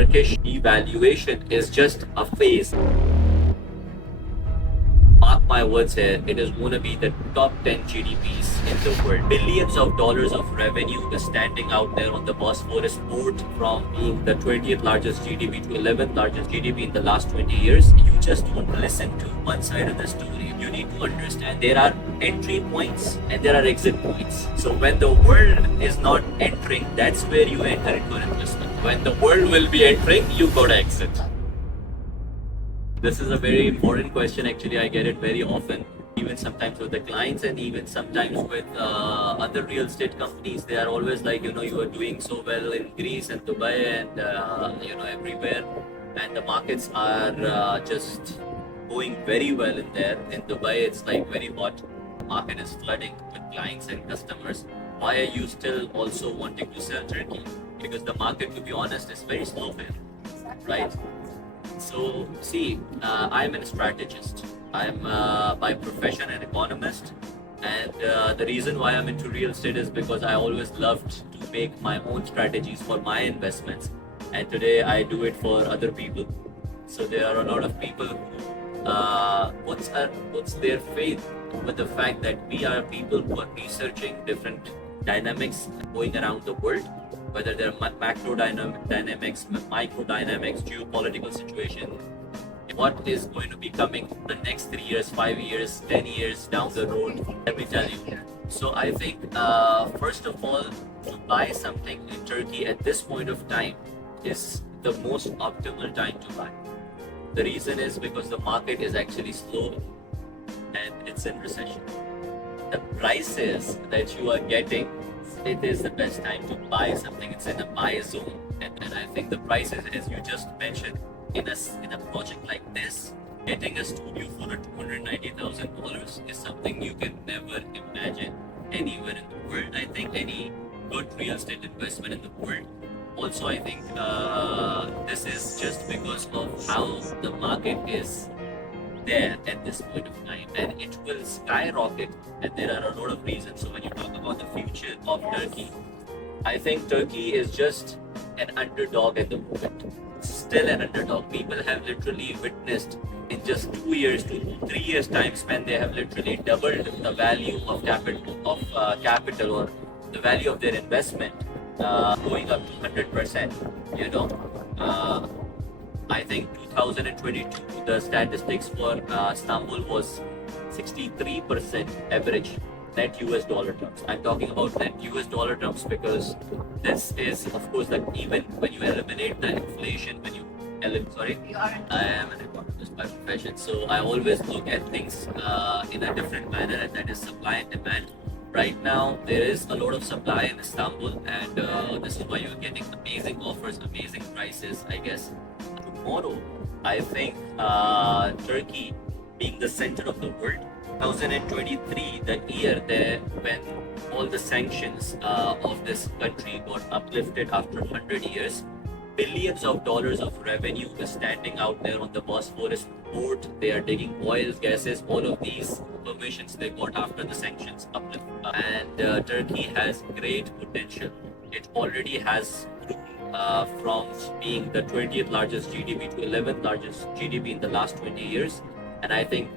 Turkish devaluation is just a phase. Mark my words here, it is going to be the top 10 GDPs in the world. Billions of dollars of revenue is standing out there on the Bosphorus port, from being the 20th largest GDP to 11th largest GDP in the last 20 years. You just don't listen to one side of the story. You need to understand there are entry points and there are exit points. So when the world is not entering, that's where you enter into an investment. When the world will be entering, you gotta exit. This is a very important question. Actually, I get it very often, even sometimes with the clients and even sometimes with other real estate companies. They are always like, you are doing so well in Greece and Dubai and, everywhere. And the markets are just going very well in there. In Dubai, it's like very hot. The market is flooding with clients and customers. Why are you still also wanting to sell Turkey? Because the market, to be honest, is very slow here, right? So, see, I'm a strategist. I'm by profession an economist, and the reason why I'm into real estate is because I always loved to make my own strategies for my investments, and today I do it for other people. So there are a lot of people who puts their faith with the fact that we are people who are researching different dynamics going around the world, whether they're macro dynamics, micro dynamics, geopolitical situation, what is going to be coming the next 3 years, 5 years, 10 years down the road, let me tell you. So I think, first of all, to buy something in Turkey at this point of time is the most optimal time to buy. The reason is because the market is actually slow and it's in recession. The prices that you are getting, it is the best time to buy something. It's in a buy zone, and I think the prices, as you just mentioned, in a project like this, getting a studio for $290,000 is something you can never imagine anywhere in the world. I think any good real estate investment in the world. Also, I think this is just because of how the market is there at this point of time, and it will skyrocket, and there are a lot of reasons. So when you talk about the future of Turkey, I think Turkey is just an underdog at the moment. Still an underdog. People have literally witnessed in just 2 years to 3 years time span, they have literally doubled the value of capital or the value of their investment, going up to 100%. I think 2022, the statistics for Istanbul was 63% average net US dollar terms. I'm talking about net US dollar terms because this is, of course, like even when you eliminate the inflation, I am an economist by profession, so I always look at things in a different manner, and that is supply and demand. Right now, there is a lot of supply in Istanbul, and this is why you're getting amazing offers, amazing prices, I guess. Tomorrow, I think Turkey being the center of the world, 2023, the year there when all the sanctions of this country got uplifted after 100 years, billions of dollars of revenue is standing out there on the Bosphorus port. They are digging oils, gases, all of these permissions they got after the sanctions uplift. And Turkey has great potential. It already has from being the 20th largest GDP to 11th largest GDP in the last 20 years. And I think,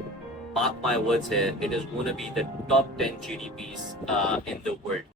mark my words here, it is going to be the top 10 GDPs in the world.